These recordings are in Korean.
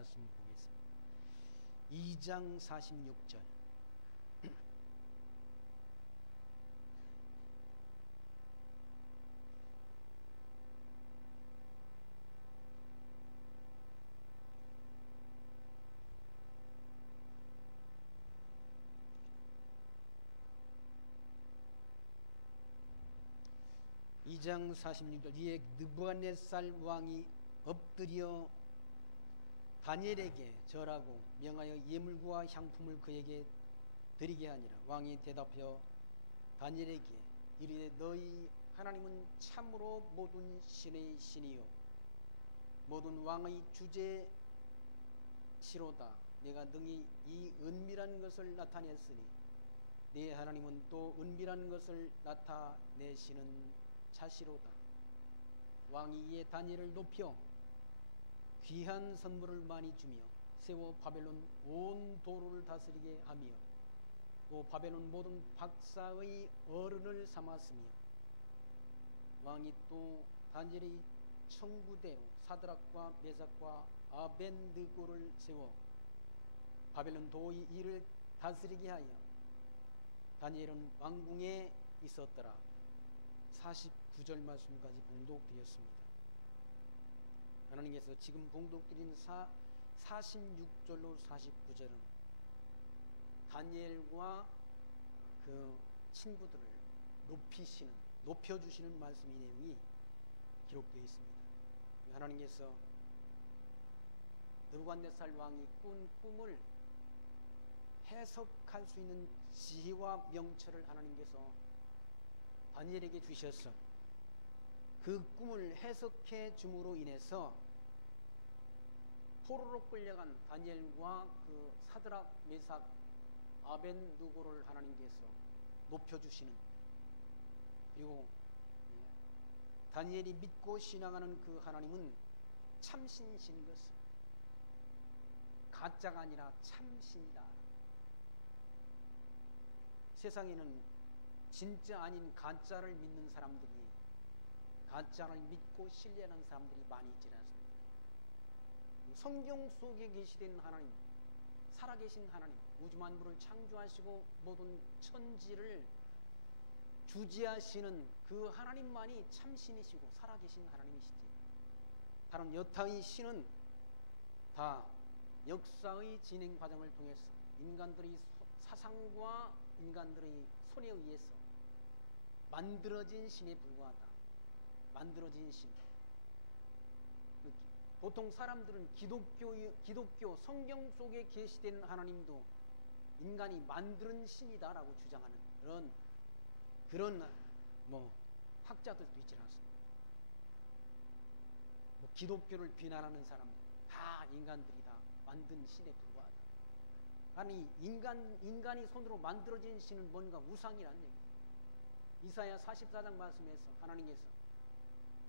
말씀 보겠습니다. 2장 46절. 이 장 46절. 이에 느부갓네살 왕이 엎드려 다니엘에게 절하고 명하여 예물과 향품을 그에게 드리게 하니라. 왕이 대답하여 다니엘에게 이르되 너희 하나님은 참으로 모든 신의 신이요 모든 왕의 주제시로다. 내가 능히 이 은밀한 것을 나타냈으니 네 하나님은 또 은밀한 것을 나타내시는 자시로다. 왕이 이에 다니엘을 높여 귀한 선물을 많이 주며 세워 바벨론 온 도로를 다스리게 하며 또 바벨론 모든 박사의 어른을 삼았으며 왕이 또 다니엘의 청구대로 사드락과 메삭과 아벤느고를 세워 바벨론 도의 일을 다스리게 하여 다니엘은 왕궁에 있었더라. 49절 말씀까지 봉독드렸습니다. 하나님께서 지금 봉독드린 46절로 49절은 다니엘과 그 친구들을 높여주시는 말씀의 내용이 기록되어 있습니다. 하나님께서 느부갓네살 왕이 꾼 꿈을 해석할 수 있는 지혜와 명철을 하나님께서 다니엘에게 주셔서 그 꿈을 해석해 줌으로 인해서 포로로 끌려간 다니엘과 그 사드락, 메삭, 아벤느고를 하나님께서 높여주시는, 그리고 다니엘이 믿고 신앙하는 그 하나님은 참신이신 것을, 가짜가 아니라 참신이다. 세상에는 진짜 아닌 가짜를 믿는 사람들이, 가짜를 믿고 신뢰하는 사람들이 많이 있지 않습니까? 성경 속에 계시된 하나님, 살아계신 하나님, 우주 만물을 창조하시고 모든 천지를 주지하시는 그 하나님만이 참신이시고 살아계신 하나님이시지, 다른 여타의 신은 다 역사의 진행 과정을 통해서 인간들의 사상과 인간들의 손에 의해서 만들어진 신에 불과하다. 만들어진 신. 보통 사람들은 기독교 성경 속에 계시된 하나님도 인간이 만드는 신이다라고 주장하는 그런 학자들도 있지 않습니까? 기독교를 비난하는 사람들, 다 인간들이 다 만든 신에 불과하다. 아니 인간이 손으로 만들어진 신은 뭔가 우상이라는 얘기예요. 이사야 44장 말씀에서 하나님께서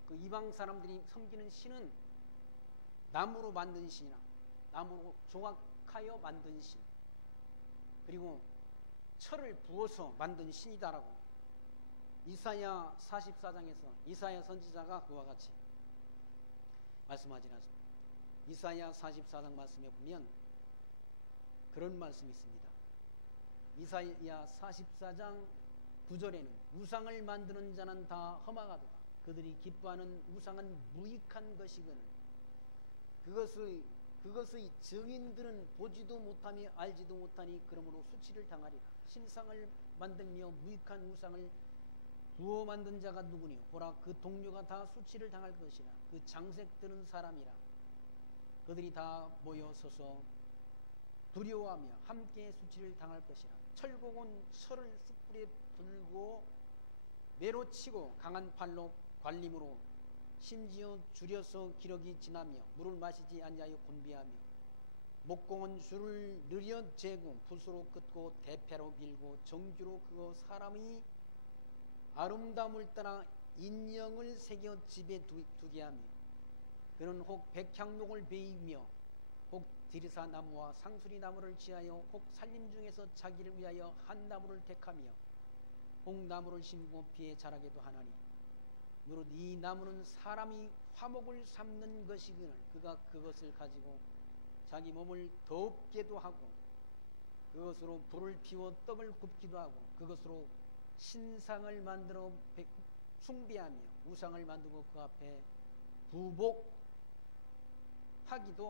그 이방 사람들이 섬기는 신은 나무로 만든 신이나 나무로 조각하여 만든 신, 그리고 철을 부어서 만든 신이다라고 이사야 44장에서 이사야 선지자가 그와 같이 말씀하지 않습니다. 이사야 44장 말씀에 보면 그런 말씀이 있습니다. 이사야 44장 9절에는 우상을 만드는 자는 다 험하가도다. 그들이 기뻐하는 우상은 무익한 것이거늘 그것의 증인들은 보지도 못하며 알지도 못하니 그러므로 수치를 당하리라. 신상을 만들며 무익한 우상을 부어 만든 자가 누구니? 보라, 그 동료가 다 수치를 당할 것이라. 그 장색들은 사람이라. 그들이 다 모여서서 두려워하며 함께 수치를 당할 것이라. 철곡은 철을 숯불에 불고 매로 치고 강한 팔로 관림으로 심지어 줄여서 기력이 지나며 물을 마시지 아니하여 곤비하며 목공은 줄을 느려 재고 붓으로 긋고 대패로 밀고 정규로 그거 사람의 아름다움을 따라 인형을 새겨 집에 두게 하며 그는 혹 백향목을 베이며 혹 디르사 나무와 상수리 나무를 지하여 혹 산림 중에서 자기를 위하여 한 나무를 택하며 혹 나무를 심고 비에 자라게도 하나니 무릇 이 나무는 사람이 화목을 삼는 것이거늘 그가 그것을 가지고 자기 몸을 덥게도 하고 그것으로 불을 피워 떡을 굽기도 하고 그것으로 신상을 만들어 숭배하며 우상을 만들고 그 앞에 부복하기도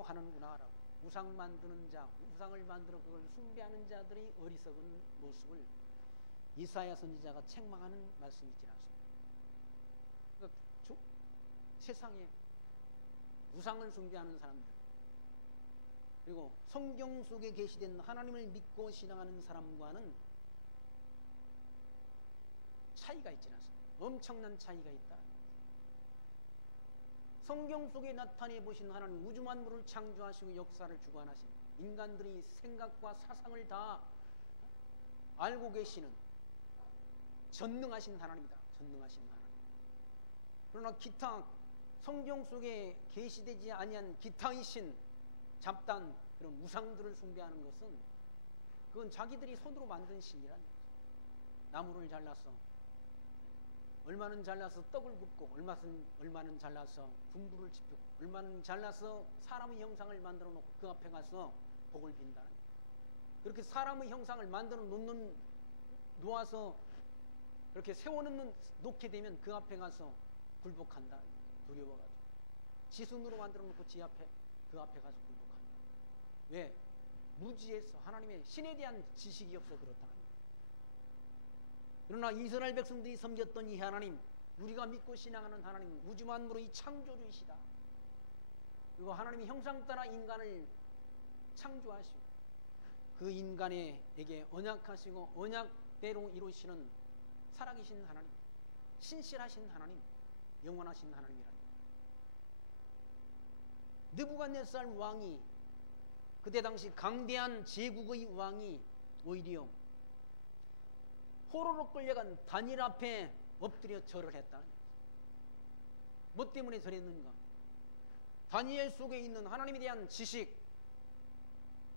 하는구나라고. 우상 만드는 자, 우상을 만들어 그걸 숭배하는 자들의 어리석은 모습을 이사야 선지자가 책망하는 말씀이 있지 않습니까? 그러니까 세상에 우상을 숭배하는 사람들, 그리고 성경 속에 계시된 하나님을 믿고 신앙하는 사람과는 차이가 있지 않습니까? 엄청난 차이가 있다. 성경 속에 나타내 보신 하나님, 우주 만물을 창조하시고 역사를 주관하신, 인간들의 생각과 사상을 다 알고 계시는 전능하신 하나님이다. 전능하신 하나님. 그러나 기타 성경 속에 계시되지 아니한 기타의 신, 잡단 그런 우상들을 숭배하는 것은 그건 자기들이 손으로 만든 신이란 거죠. 나무를 잘라서, 얼마는 잘라서 떡을 굽고, 얼마는 잘라서 군부를 지피고, 얼마는 잘라서 사람의 형상을 만들어 놓고 그 앞에 가서 복을 빈다. 그렇게 사람의 형상을 만들어 놓아서 그렇게 놓게 되면 그 앞에 가서 굴복한다. 두려워가지고. 지순으로 만들어 놓고 그 앞에 가서 굴복한다. 왜? 무지해서 하나님의 신에 대한 지식이 없어 그렇다. 그러나 이스라엘 백성들이 섬겼던 이 하나님, 우리가 믿고 신앙하는 하나님, 우주 만물의 창조주이시다. 그리고 하나님의 형상 따라 인간을 창조하시고 그 인간에게 언약하시고 언약대로 이루시는 살아계신 하나님, 신실하신 하나님, 영원하신 하나님이라니. 느부갓네살 왕이, 그때 당시 강대한 제국의 왕이 오히려 포로로 끌려간 다니엘 앞에 엎드려 절을 했다. 뭐 때문에 절했는가? 다니엘 속에 있는 하나님에 대한 지식,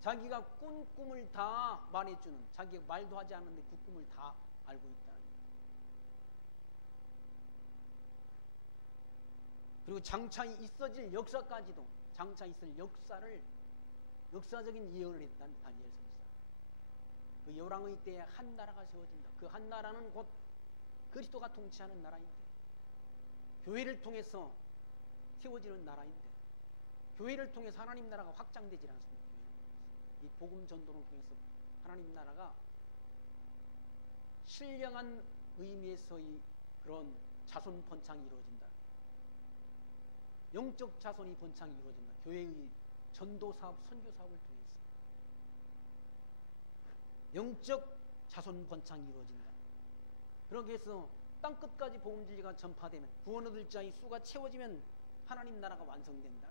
자기가 꾼 꿈을 다 말해주는, 자기가 말도 하지 않는데 그 꿈을 다 알고 있다. 그리고 장차 있어질 역사까지도, 장차 있을 역사적인 예언을 했다는 다니엘 선지자. 그 열왕의 때에 한 나라가 세워진다. 그 한 나라는 곧 그리스도가 통치하는 나라인데, 교회를 통해서 세워지는 나라인데, 교회를 통해서 하나님 나라가 확장되지 않습니다. 이 복음 전도를 통해서 하나님 나라가 신령한 의미에서의 그런 자손 번창이 이루어진다. 영적 자손이 번창이 이루어진다. 교회의 전도 사업, 선교 사업을 통해서 영적 자손 번창이 이루어진다. 그렇게 해서 땅 끝까지 복음 진리가 전파되면, 구원 얻을 자의 수가 채워지면 하나님 나라가 완성된다.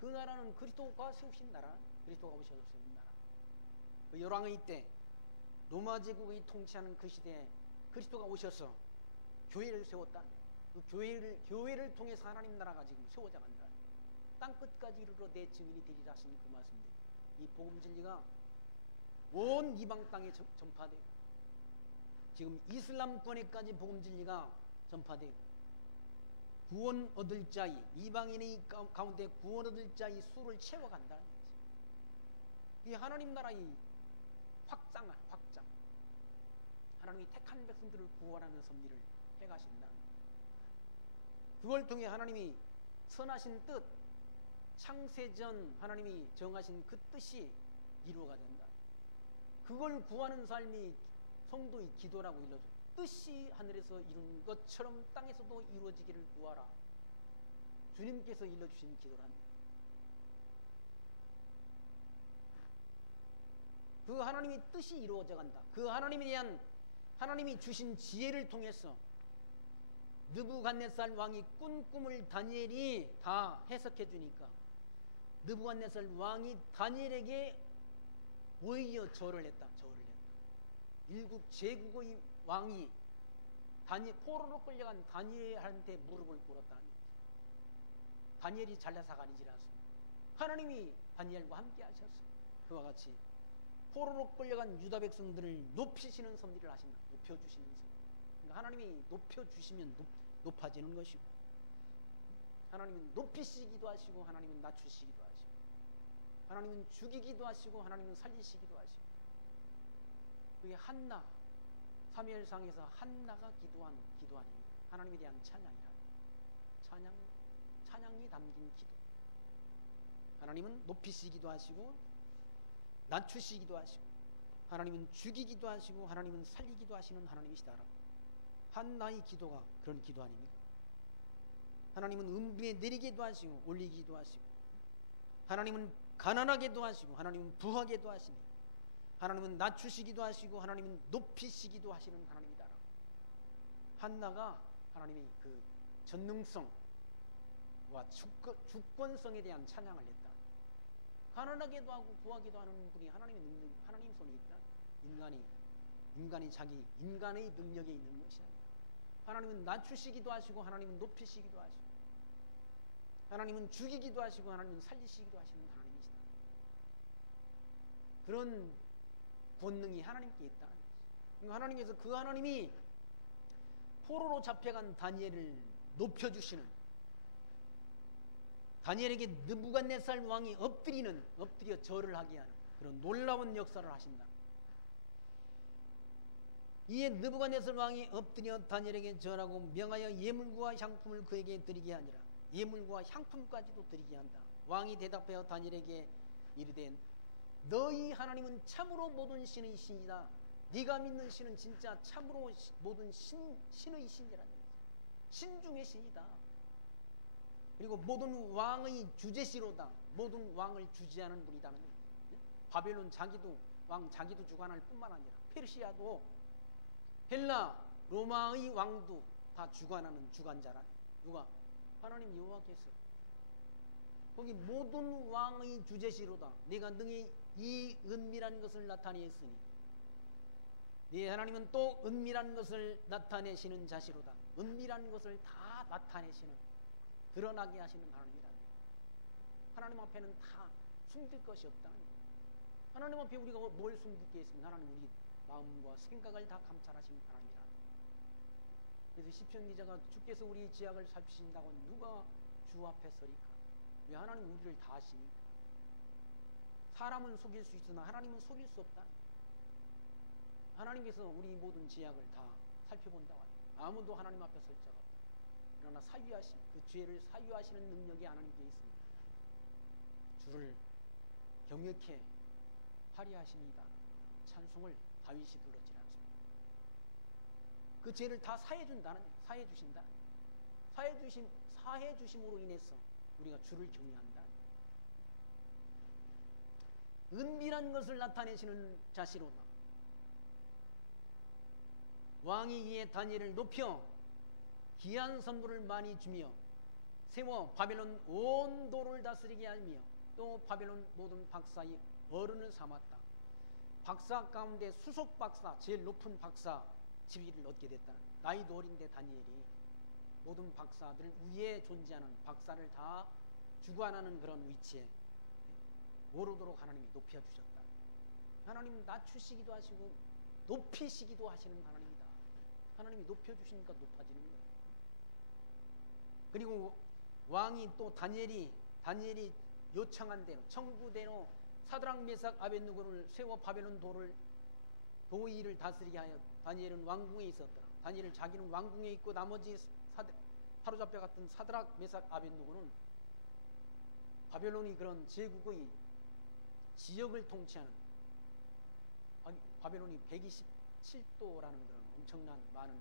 그 나라는 그리스도가 세우신 나라, 그리스도가 오셔서 세운 나라. 그 열왕의 때 로마 제국이 통치하는 그 시대에 그리스도가 오셔서 교회를 세웠다. 그 교회를 통해서 하나님 나라가 지금 세워져 간다. 땅 끝까지 이르러 내 증인이 되리라 하시니 그 말씀입니다. 이 복음 진리가 온 이방 땅에 전파되고, 지금 이슬람권에까지 복음 진리가 전파되고, 구원 얻을 자의, 이방인의 가운데 구원 얻을 자의 수를 채워간다는 거지. 이 하나님 나라의 확장. 하나님이 택한 백성들을 구원하는 섭리를 해가신다. 그걸 통해 하나님이 선하신 뜻, 창세전 하나님이 정하신 그 뜻이 이루어가 된다. 그걸 구하는 삶이 성도의 기도라고 일러줘. 뜻이 하늘에서 이룬 것처럼 땅에서도 이루어지기를 구하라. 주님께서 일러주신 기도랍니다. 그 하나님의 뜻이 이루어져 간다. 그 하나님에 대한 하나님이 주신 지혜를 통해서 느부갓네살 왕이 꾼 꿈을 다니엘이 다 해석해 주니까 느부갓네살 왕이 다니엘에게 오히려 절을 했다. 일국 제국의 왕이 포로로 끌려간 다니엘한테 무릎을 꿇었다는 거지. 다니엘이 잘나서가 아니지 않습니다. 하나님이 다니엘과 함께 하셨어. 그와 같이 포로로 끌려간 유다 백성들을 높이시는 섭리를 하신다. 높여주시는 섭리. 그러니까 하나님이 높여주시면 높아지는 것이고, 하나님은 높이시기도 하시고 하나님은 낮추시기도 하시고, 하나님은 죽이기도 하시고 하나님은 살리시기도 하시고. 그게 한나, 사무엘상에서 한나가 기도한 기도 아닙니까? 하나님에 대한 찬양이라. 찬양이 담긴 기도. 하나님은 높이시기도 하시고 낮추시기도 하시고 하나님은 죽이기도 하시고 하나님은 살리기도 하시는 하나님이시다라고. 한나의 기도가 그런 기도 아닙니까? 하나님은 음부에 내리기도 하시고 올리기도 하시고 하나님은 가난하게도 하시고 하나님은 부하게도 하시니 하나님은 낮추시기도 하시고 하나님은 높이시기도 하시는 하나님이다라고. 한나가 하나님의 그 전능성과 주권성에 대한 찬양을 했다. 가난하게도 하고 부하게도 하는 분이 하나님의 능력, 하나님 손에 있다. 인간이 자기 인간의 능력에 있는 것이 아니라 하나님은 낮추시기도 하시고 하나님은 높이시기도 하시고 하나님은 죽이기도 하시고 하나님은 살리시기도 하시는 하나님이시다. 그런 권능이 하나님께 있다. 하나님께서 그 하나님이 포로로 잡혀간 다니엘을 높여주시는, 다니엘에게 느부갓네살 왕이 엎드려 절을 하게 하는 그런 놀라운 역사를 하신다. 이에 느부갓네살 왕이 엎드려 다니엘에게 절하고 명하여 예물과 향품을 그에게 드리게 하니라. 예물과 향품까지도 드리게 한다. 왕이 대답하여 다니엘에게 이르되 너희 하나님은 참으로 모든 신의 신이다. 네가 믿는 신은 진짜 참으로 모든 신의 신이라는 거지. 신 중의 신이다. 그리고 모든 왕의 주제시로다. 모든 왕을 주지하는 분이다는 거지. 바벨론 자기도 주관할 뿐만 아니라 페르시아도 헬라 로마의 왕도 다 주관하는 주관자라. 누가? 하나님 여호와께서. 거기 모든 왕의 주제시로다. 네가 능히 이 은밀한 것을 나타내었으니 네 하나님은 또 은밀한 것을 나타내시는 자시로다. 은밀한 것을 다 나타내시는, 드러나게 하시는 하나님이다. 하나님 앞에는 다 숨길 것이 없다. 하나님 앞에 우리가 뭘 숨길 게 있습니까? 하나님 우리 마음과 생각을 다 감찰하시는 하나님이다. 그래서 시편 기자가 주께서 우리 지약을 살피신다고 누가 주 앞에 서리까? 왜 하나님 우리를 다 아시니까. 사람은 속일 수 있으나 하나님은 속일 수 없다. 하나님께서 우리 모든 지약을 다 살펴본다고 합니다. 아무도 하나님 앞에 설 자가 없다. 그러나 그 죄를 사유하시는 능력이 하나님께 있습니다. 주를 경외케 하리하시니이다. 찬송을 다윗이 불렀지 않습니까? 그 죄를 다 사해 주신다. 사해 주심으로 인해서 우리가 주를 경외한다. 은밀한 것을 나타내시는 자시로다. 왕이 이에 다니엘을 높여 귀한 선물을 많이 주며 세워 바벨론 온 도를 다스리게 하며 또 바벨론 모든 박사의 어른을 삼았다. 박사 가운데 수석 박사, 제일 높은 박사 지위를 얻게 됐다. 나이도 어린데 다니엘이 모든 박사들 위에 존재하는 박사를 다 주관하는 그런 위치에 오르도록 하나님이 높여주셨다. 하나님은 낮추시기도 하시고 높이시기도 하시는 하나님이다. 하나님이 높여주시니까 높아지는 거예요. 그리고 왕이 또 다니엘이 요청한 대로, 청구대로 사드락 메삭 아벳느고를 세워 바벨론 도의를 다스리게 하여 다니엘은 왕궁에 있었더라. 다니엘은 자기는 왕궁에 있고 나머지 사로잡혀갔던 사드락 메삭 아벳느고는 바벨론이 그런 제국의 지역을 통치하는, 바벨론이 127도라는 그런 엄청난 많은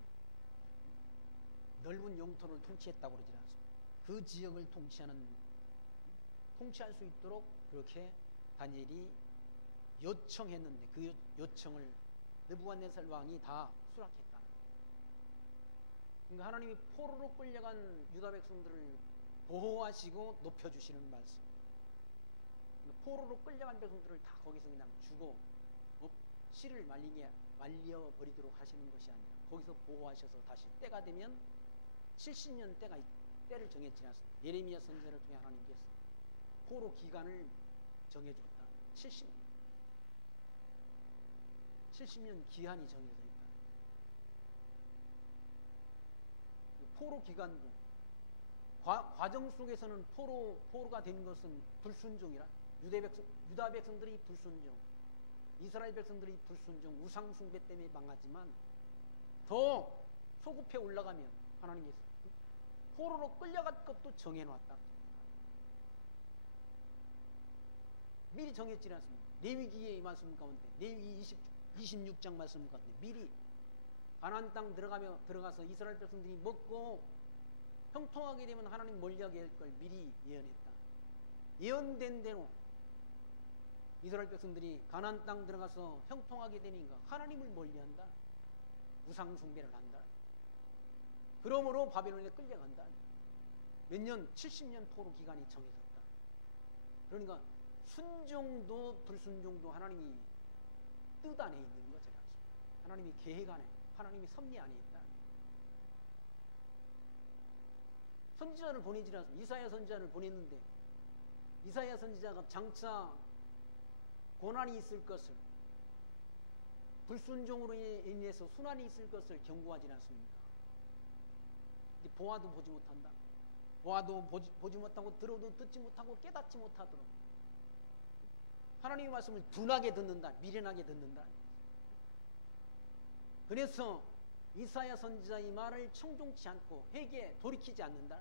넓은 영토를 통치했다고 그러지 않습니까? 그 지역을 통치할 수 있도록 그렇게 다니엘이 요청했는데 그 요청을 느부갓네살 왕이 다 수락했다. 그러니까 하나님이 포로로 끌려간 유다 백성들을 보호하시고 높여주시는 말씀. 그러니까 포로로 끌려간 백성들을 다 거기서 그냥 죽어 씨를 말려버리도록 하시는 것이 아니라 거기서 보호하셔서 다시 때가 되면 70년 때를 정했지 않습니까? 예레미야 선지자를 통해 하나님께서 포로 기간을 정해줬다. 70년 기한이 정해져 있다. 포로 기간도 과정 속에서는 포로가 된 것은 불순종이라 유다 백성들이 불순종, 이스라엘 백성들이 불순종, 우상 숭배 때문에 망하지만 더 소급해 올라가면 하나님께서 포로로 끌려갈 것도 정해놨다. 미리 정했지 않습니까? 레위기의 말씀 가운데, 레위기 26장 말씀 가운데 미리 가나안 땅 들어가서 이스라엘 백성들이 먹고 형통하게 되면 하나님 멀리하게 할 걸 미리 예언했다. 예언된 대로 이스라엘 백성들이 가나안 땅 들어가서 형통하게 되니까 하나님을 멀리한다. 우상 숭배를 한다. 그러므로 바벨론에 끌려간다. 몇 년? 70년 포로 기간이 정해졌다. 그러니까 순종도 불순종도 하나님이 뜻 안에 있는 거죠. 하나님이 계획 안에, 하나님이 섭리 안에 있다. 선지자를 보내지 않습니다. 이사야 선지자를 보냈는데 이사야 선지자가 장차 고난이 있을 것을, 불순종으로 인해서 순환이 있을 것을 경고하지 않습니다. 보아도 보지 못한다. 보아도 보지 못하고 들어도 듣지 못하고 깨닫지 못하도록 하나님의 말씀을 둔하게 듣는다. 미련하게 듣는다. 그래서 이사야 선지자의 말을 청종치 않고 회개에 돌이키지 않는다.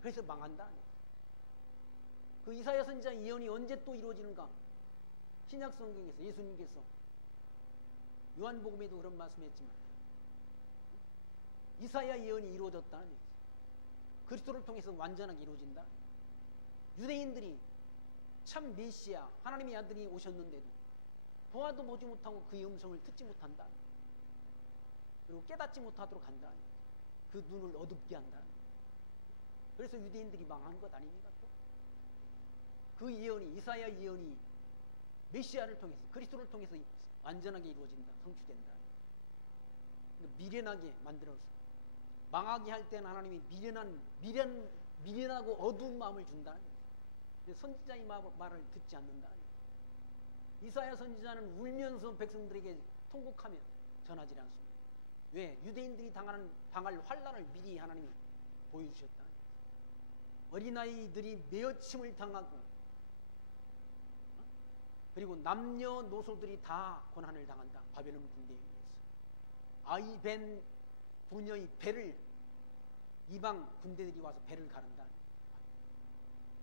그래서 망한다. 그 이사야 선지자의 예언이 언제 또 이루어지는가? 신약 성경에서 예수님께서 요한복음에도 그런 말씀했지만 이사야 예언이 이루어졌다는 얘기죠. 그리스도를 통해서 완전하게 이루어진다. 유대인들이 참 메시아 하나님의 아들이 오셨는데도 보아도 보지 못하고 그의 음성을 듣지 못한다. 그리고 깨닫지 못하도록 한다. 그 눈을 어둡게 한다. 그래서 유대인들이 망한 것 아닙니까? 또? 그 예언이, 이사야 예언이 메시아를 통해서, 그리스도를 통해서 완전하게 이루어진다. 성취된다. 미련하게 만들어서 망하게 할 때는 하나님이 미련하고 어두운 마음을 준다. 선지자의 말을 듣지 않는다. 이사야 선지자는 울면서 백성들에게 통곡하며 전하지 않습니다. 왜? 유대인들이 당할 환난을 미리 하나님이 보여주셨다. 어린아이들이 매어침을 당하고 그리고 남녀노소들이 다 고난을 당한다. 바벨론 군대에 의해서. 아이 벤 부녀의 배를 이방 군대들이 와서 배를 가른다.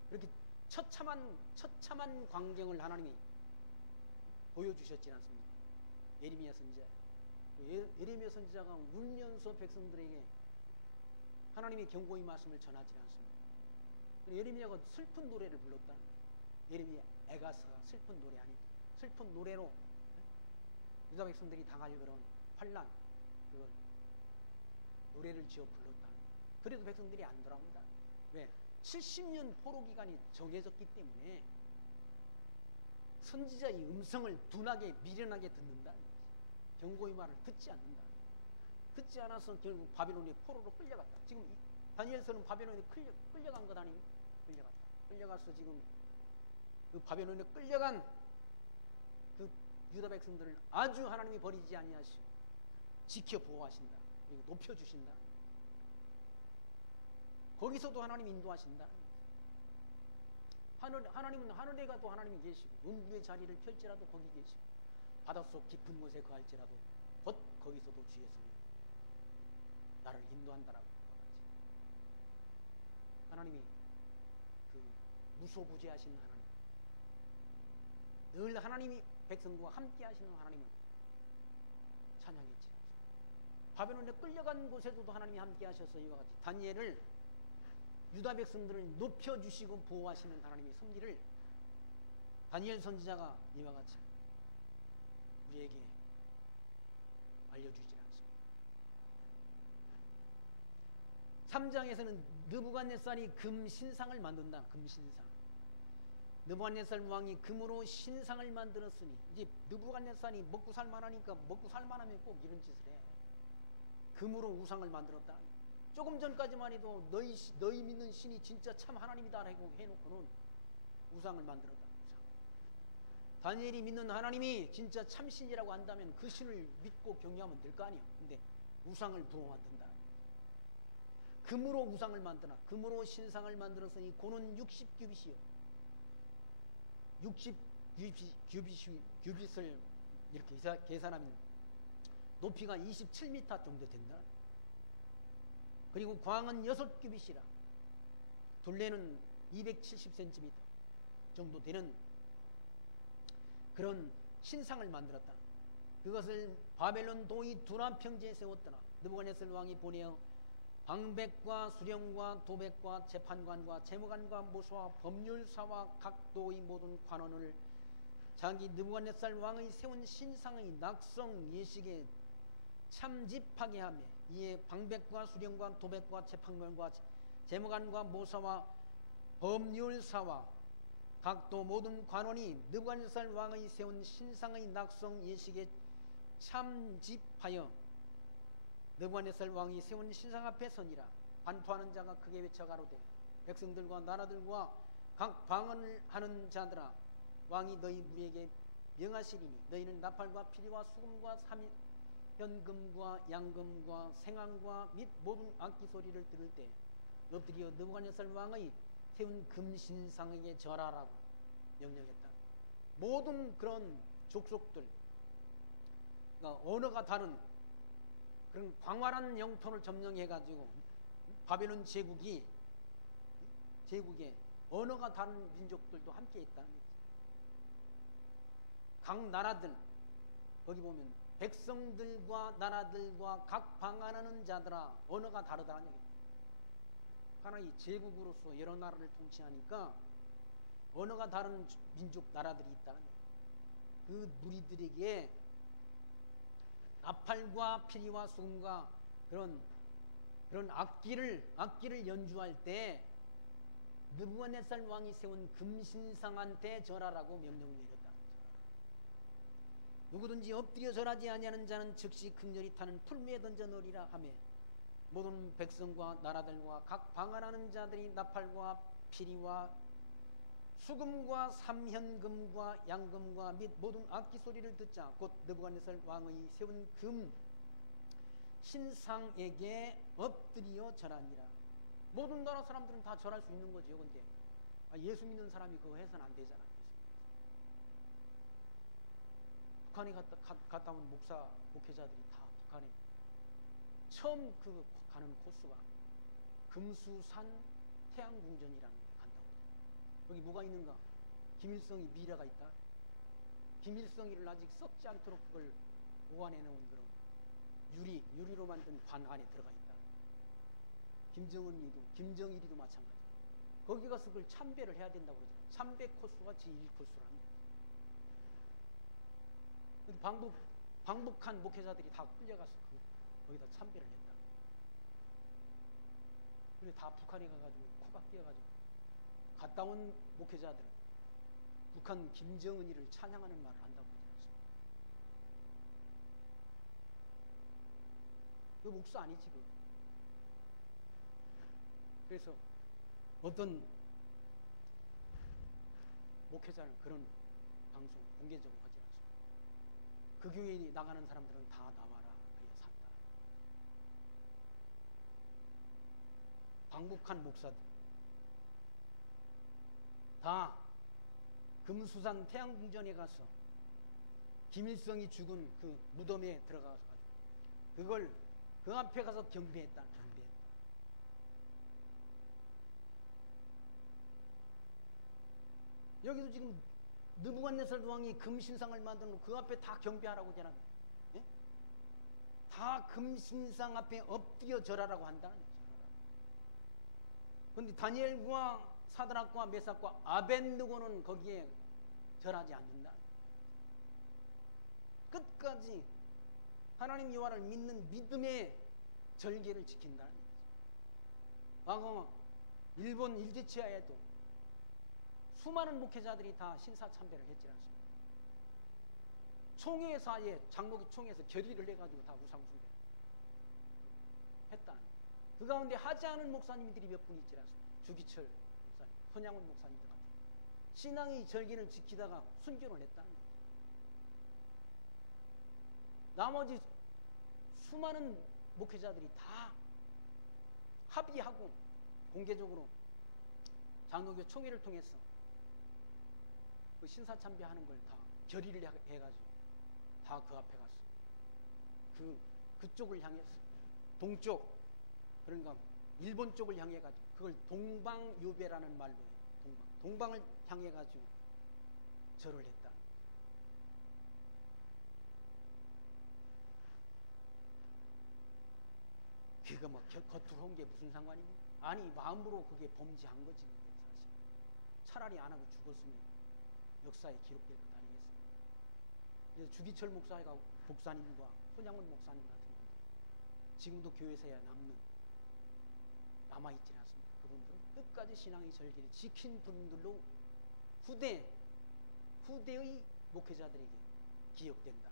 그렇게 처참한 광경을 하나님이 보여주셨지 않습니까? 예레미야 선지자. 예레미야 선지자가 울면서 백성들에게 하나님의 경고의 말씀을 전하지 않습니다. 예레미야가 슬픈 노래를 불렀다. 예레미야 에가스가 슬픈 노래 아니고 슬픈 노래로 유다 백성들이 당할 그런 환난, 그걸 노래를 지어 불렀다. 그래도 백성들이 안 돌아온다. 왜? 70년 포로 기간이 정해졌기 때문에 선지자의 음성을 둔하게 미련하게 듣는다. 경고의 말을 듣지 않는다. 듣지 않아서 결국 바벨론의 포로로 끌려갔다. 지금 다니엘서는 바벨론에 끌려간 것 아니에요? 끌려갔다. 끌려가서 지금 그 바벨론에 끌려간 그 유다 백성들을 아주 하나님이 버리지 아니하시고 지켜 보호하신다. 그리고 높여주신다. 거기서도 하나님 인도하신다. 하나님은 하늘에 가도 하나님이 계시고 음부의 자리를 펼지라도 거기 계시고 바닷속 깊은 곳에 거할지라도 곧 거기서도 주의 손이 나를 인도한다라고 하나님이 그 무소부재하신 하나님, 늘 하나님이 백성과 함께 하시는 하나님을 찬양했지. 바벨론에 끌려간 곳에서도 하나님이 함께 하셔서 이와 같이 다니엘을 유다 백성들을 높여주시고 보호하시는 하나님의 섭리를 다니엘 선지자가 이와 같이 우리에게 알려주지 않습니다. 3장에서는 느부갓네살이 금 신상을 만든다. 금 신상. 느부갓네살 왕이 금으로 신상을 만들었으니 이제 느부갓네살이 먹고 살만하니까 먹고 살만하면 꼭 이런 짓을 해. 금으로 우상을 만들었다. 조금 전까지만 해도 너희 믿는 신이 진짜 참 하나님이다라고 해놓고는 우상을 만들었다. 우상. 다니엘이 믿는 하나님이 진짜 참 신이라고 한다면 그 신을 믿고 경외하면 될 거 아니야. 근데 우상을 부어 만든다. 금으로 우상을 만드나 금으로 신상을 만들었으니 고는 60규빗이요 60 규빗을 이렇게 계산하면 높이가 27m 정도 된다. 그리고 광은 6규빗이라 둘레는 270cm 정도 되는 그런 신상을 만들었다. 그것을 바벨론 도의 두란 평지에 세웠더라. 느부갓네살 왕이 보내어 방백과 수령과 도백과 재판관과 재무관과 모소와 법률사와 각 도의 모든 관원을 자기 느부갓네살 왕의 세운 신상의 낙성 예식에 참집하게 하며 이에 방백과 수령과 도백과 재판관과 재무관과 모사와 법률사와 각도 모든 관원이 느부갓네살 왕의 세운 신상의 낙성 예식에 참집하여 느부갓네살 왕이 세운 신상 앞에 서니라. 반포하는 자가 크게 외쳐 가로되 백성들과 나라들과 각 방언을 하는 자들아 왕이 너희 무리에게 명하시리니 너희는 나팔과 피리와 수금과 삼현금과 양금과 생황과 및 모든 악기 소리를 들을 때 엎드려 느부갓네살 왕의 세운 금신상에게 절하라고 명령했다. 모든 그런 족속들, 그러니까 언어가 다른 그런 광활한 영토를 점령해가지고 바벨론 제국에 언어가 다른 민족들도 함께 있다는 거지. 각 나라들, 거기 보면 백성들과 나라들과 각 방언하는 자들아 언어가 다르다는 얘기죠. 하나의 제국으로서 여러 나라를 통치하니까 언어가 다른 민족 나라들이 있다는 얘기죠. 그 무리들에게 나팔과 피리와 수금과 그런 악기를 연주할 때 느부갓네살 왕이 세운 금신상한테 절하라고 명령을 내렸다. 누구든지 엎드려 절하지 아니하는 자는 즉시 극렬히 타는 풀무에 던져 넣으리라 하며 모든 백성과 나라들과 각 방언하는 자들이 나팔과 피리와 수금과 삼현금과 양금과 및 모든 악기 소리를 듣자 곧 느부갓네살 왕의 세운 금 신상에게 엎드려 절하니라. 모든 나라 사람들은 다 절할 수 있는 거죠. 근데 예수 믿는 사람이 그거 해서는 안 되잖아. 북한에 갔다 온 목회자들이 다 북한에 처음 그 가는 코스가 금수산 태양궁전이라는 데 간다고. 여기 뭐가 있는가? 김일성이 미래가 있다. 김일성이를 아직 썩지 않도록 그걸 보관해 놓은 그런 유리로 만든 관 안에 들어가 있다. 김정일이도 마찬가지. 거기 가서 그걸 참배를 해야 된다고 그러죠. 참배 코스가 제1코스랍니다. 방북한 목회자들이 다 끌려가서 거기다 참배를 했다. 그래 다 북한에 가가지고 코가 끼어가지고 갔다 온 목회자들 북한 김정은이를 찬양하는 말을 한다고 하지 않습니까? 그 목사 아니지 그. 그래서 어떤 목회자는 그런 방송 공개적으로 하지 않습니다. 그 교회에 나가는 사람들은 다 나와라 그래야 산다. 방북한 목사들 다 금수산 태양궁전에 가서 김일성이 죽은 그 무덤에 들어가서 그걸 그 앞에 가서 경배했다. 여기도 지금 느부갓네살 왕이 금신상을 만든 거 그 앞에 다 경배하라고 하잖아. 예? 다 금신상 앞에 엎드려 절하라고 한다. 그런데 다니엘과 사드락과 메삭과 아벳느고는 거기에 절하지 않는다. 끝까지 하나님 여호와를 믿는 믿음의 절개를 지킨다. 과거 일본 일제치하에도 수많은 목회자들이 다 신사참배를 했지 않습니까? 총회사에 장로교 총회에서 결의를 해가지고 다 우상숭배 했다. 그 가운데 하지 않은 목사님들이 몇 분 있지 않습니까? 주기철 목사님, 손양훈 목사님들 같은 신앙의 절개를 지키다가 순교를 했다는 거죠. 나머지 수많은 목회자들이 다 합의하고 공개적으로 장로교 총회를 통해서 그 신사참배하는 걸 다 결의를 해가지고 다 그 앞에 갔어. 그쪽을 향해서 동쪽, 그러니까 일본 쪽을 향해 가지고 그걸 동방요배라는 말로 해요. 동방을 향해 가지고 절을 했다. 그거 뭐 겉으로 한 게 무슨 상관이니? 아니 마음으로 그게 범죄한 거지 사실. 차라리 안 하고 죽었으면 역사에 기록될 것 아니겠습니까? 그래서 주기철 목사님과 손양원 목사님 같은 분들 지금도 교회에서야 남아있지 않습니까? 그분들은 끝까지 신앙의 절기를 지킨 분들로 후대의 목회자들에게 기억된다.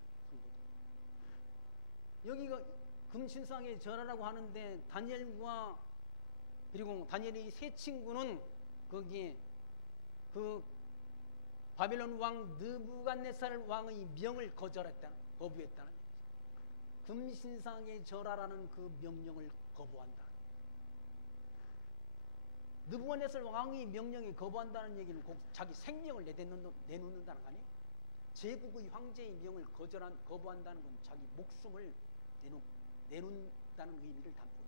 여기가 금신상의 절하라고 하는데 다니엘과 그리고 다니엘의 세 친구는 거기에 그 바벨론 왕 느부갓네살 왕의 명을 거부했다는 거예요. 금신상에 절하라는 그 명령을 거부한다. 느부갓네살 왕의 명령에 거부한다는 얘기는 꼭 자기 생명을 내놓는다는 거 아니에요? 제국의 황제의 명을 거부한다는 건 자기 목숨을 내놓는다는 의미를 담고 있다.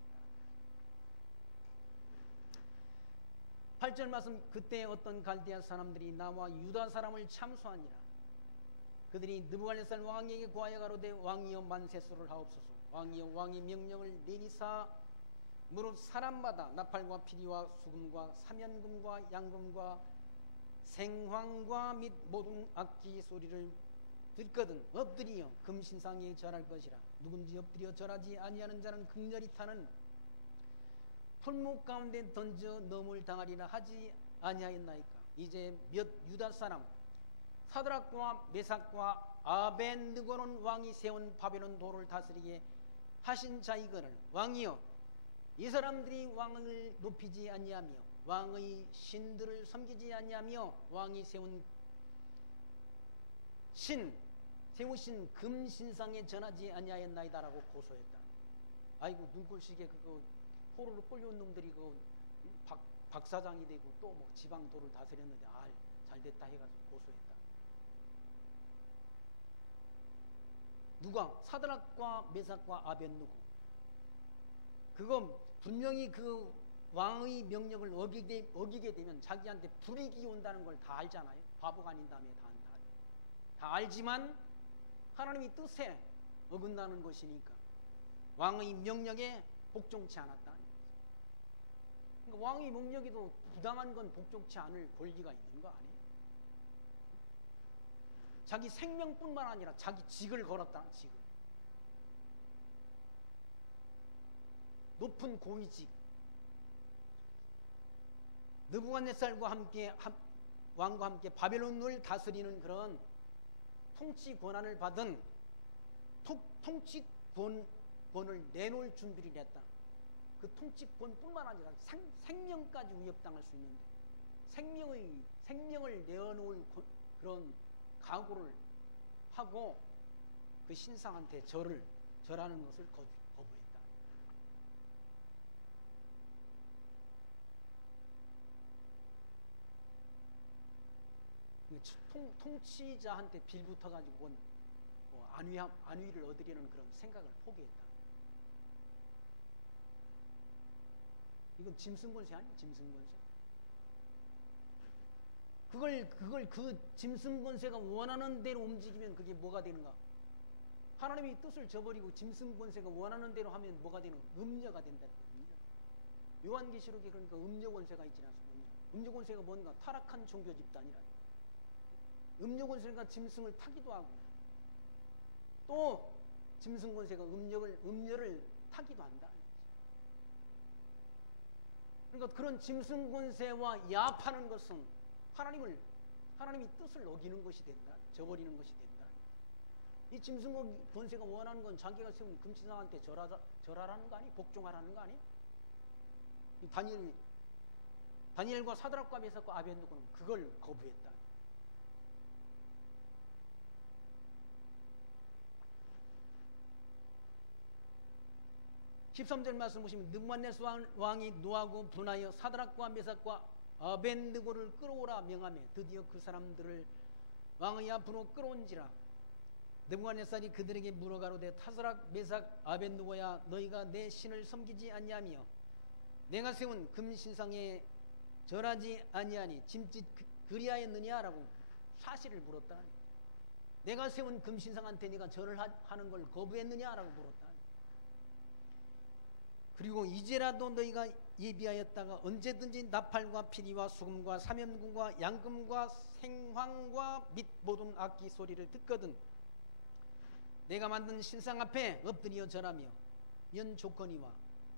8절 말씀, 그때 어떤 갈대아 사람들이 나와 유다 사람을 참수하니라. 그들이 느부갓네살 왕에게 구하여 가로되 왕이여 만세수를 하옵소서. 왕이여 왕의 명령을 내리사 무릇 사람마다 나팔과 피리와 수금과 사면금과 양금과 생황과 및 모든 악기 소리를 듣거든 엎드리어 금신상에 절할 것이라. 누군지 엎드려 절하지 아니하는 자는 극렬히 타는 풀목 가운데 던져 넘을 당하리라 하지 아니하였나이까. 이제 몇 유다 사람 사드락과 메삭과 아벤느고는 왕이 세운 바벨론 도를 다스리게 하신 자이거늘 왕이여 이 사람들이 왕을 높이지 아니하며 왕의 신들을 섬기지 아니하며 왕이 세우신 금신상에 전하지 아니하였나이다라고 고소했다. 아이고 눈꼴시게 그거 포로로 끌려온 놈들이 그 박사장이 되고 또 뭐 지방도를 다스렸는데 잘 됐다 해가지고 고소했다. 누가? 사드락과 메삭과 아벤느고. 그건 분명히 그 왕의 명령을 어기게 되면 자기한테 불이익이 온다는 걸 다 알잖아요. 바보가 아닌 다음에 다 안다. 다 알지만 하나님의 뜻에 어긋나는 것이니까 왕의 명령에 복종치 않았다. 그러니까 왕의 명령에도 부당한 건 복종치 않을 권리가 있는 거 아니에요? 자기 생명뿐만 아니라 자기 직을 걸었다. 직을. 높은 고위직. 느부갓네살과 함께 왕과 함께 바벨론을 다스리는 그런 통치 권한을 받은 통치권을 내놓을 준비를 했다. 그 통치권뿐만 아니라 생명까지 위협당할 수 있는데 생명을 내어놓을 그런 각오를 하고 그 신상한테 절하는 것을 거부했다. 통치자한테 빌붙어가지고 안위를 얻으려는 그런 생각을 포기했다. 이건 짐승권세 아니에요? 짐승권세. 그 짐승권세가 원하는 대로 움직이면 그게 뭐가 되는가? 하나님의 뜻을 저버리고 짐승권세가 원하는 대로 하면 뭐가 되는? 음녀가 된다. 요한계시록에 그러니까 음녀권세가 있지 않습니까? 음녀권세가 뭔가? 타락한 종교 집단이라. 음녀권세가 짐승을 타기도 하고 또 짐승권세가 음녀를 타기도 한다. 그러니까 그런 짐승권세와 야합하는 것은 하나님의 뜻을 어기는 것이 된다. 저버리는 것이 된다. 이 짐승권세가 원하는 건 자기가 세운 금신상한테 절하라는 거 아니? 복종하라는 거 아니? 다니엘과 사드락과 메삭과 아벤느고는 그걸 거부했다. (13절) 말씀 보시면 느부갓네살 왕이 노하고 분하여 사드락과 메삭과 아벤느고를 끌어오라 명하며 드디어 그 사람들을 왕의 앞으로 끌어온지라. 느부갓네살이 그들에게 물어가로되 타스락 메삭 아벳느고야 너희가 내 신을 섬기지 아니하며 내가 세운 금신상에 절하지 아니하니 짐짓 그리하였느냐라고 사실을 물었다. 내가 세운 금신상한테 네가 절을 하는 걸 거부했느냐라고 물었다. 그리고 이제라도 너희가 예비하였다가 언제든지 나팔과 피리와 수금과 사면금과 양금과 생황과 및 모든 악기 소리를 듣거든 내가 만든 신상 앞에 엎드려 절하며 연 조건이와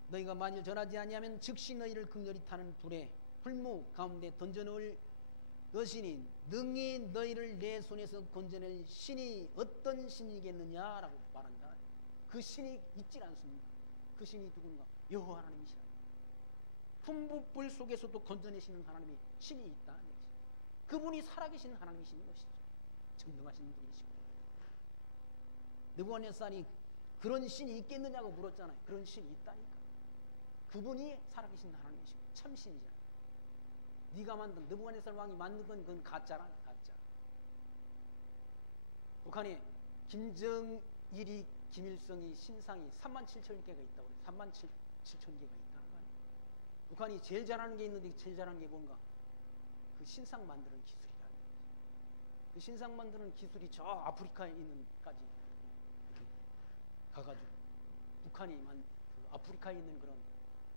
너희가 만일 절하지 아니하면 즉시 너희를 극렬히 타는 불에 풀무 가운데 던져놓을 것이니 능히 너희를 내 손에서 건져낼 신이 어떤 신이겠느냐라고 말한다. 그 신이 있질 않습니다. 그 신이 누군가? 여호와 하나님이시라. 풍부불 속에서도 건져내시는 하나님이 신이 있다. 그분이 살아계신 하나님이신 것이죠. 전능하신 분이시고. 느부갓네살이 그런 신이 있겠느냐고 물었잖아요. 그런 신이 있다니까. 그분이 살아계신 하나님이시고 참신이잖아요. 네가 만든 느부갓네살 왕이 만든 건 그건 가짜라. 가짜. 북한에 김정일이 김일성이 신상이 37,000개가 있다고 그래요. 37,000개가 있다는 거 아니에요. 북한이 제일 잘하는 게 있는데 제일 잘하는 게 뭔가? 그 신상 만드는 기술이라는 거죠. 그 신상 만드는 기술이 저 아프리카에 있는 까지 가가지고 북한이 그 아프리카에 있는 그런